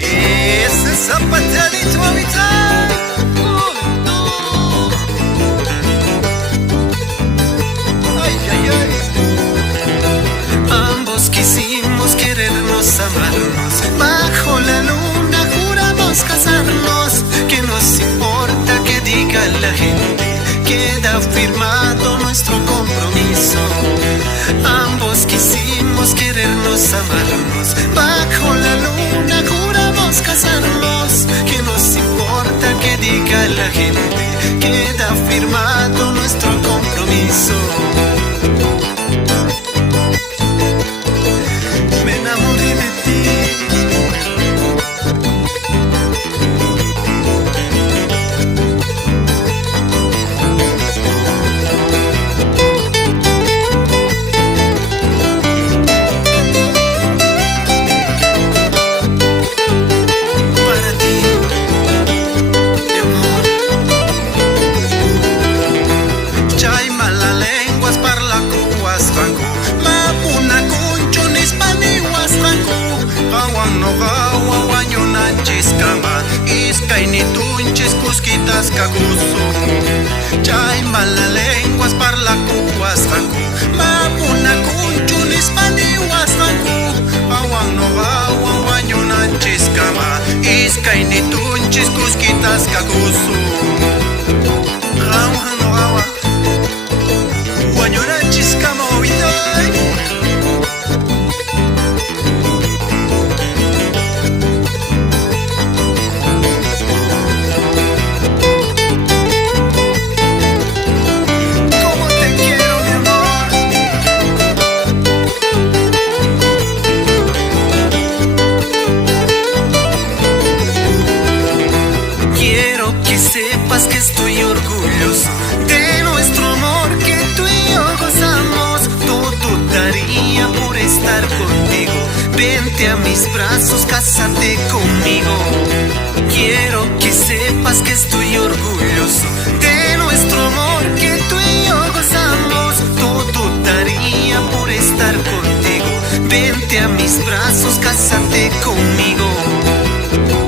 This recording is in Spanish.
Ese zapateadito a mitad. Ay, ay, ay. Ambos quisimos querernos, amarnos. Bajo la luna juramos casarnos. ¿Qué nos importa que diga la gente? Queda firmado nuestro compromiso. Ambos quisimos querernos, amarnos. Bajo la luna juramos casarnos. ¿Qué nos importa que diga la gente? Queda firmado nuestro compromiso. Me enamoré de ti. Kainitunchis cusquitas kagusu Chay mala lenguas parla kuwasqanku Mapuna kunchunis paniwasqanku Awan no awan wañunanchis kama Iskainitunchis cusquitas kagusu Awan no awan wañunanchis kama oitay. Que estoy orgulloso de nuestro amor que tú y yo gozamos. Todo daría por estar contigo. Vente a mis brazos, cásate conmigo. Quiero que sepas que estoy orgulloso de nuestro amor que tú y yo gozamos. Todo daría por estar contigo. Vente a mis brazos, cásate conmigo.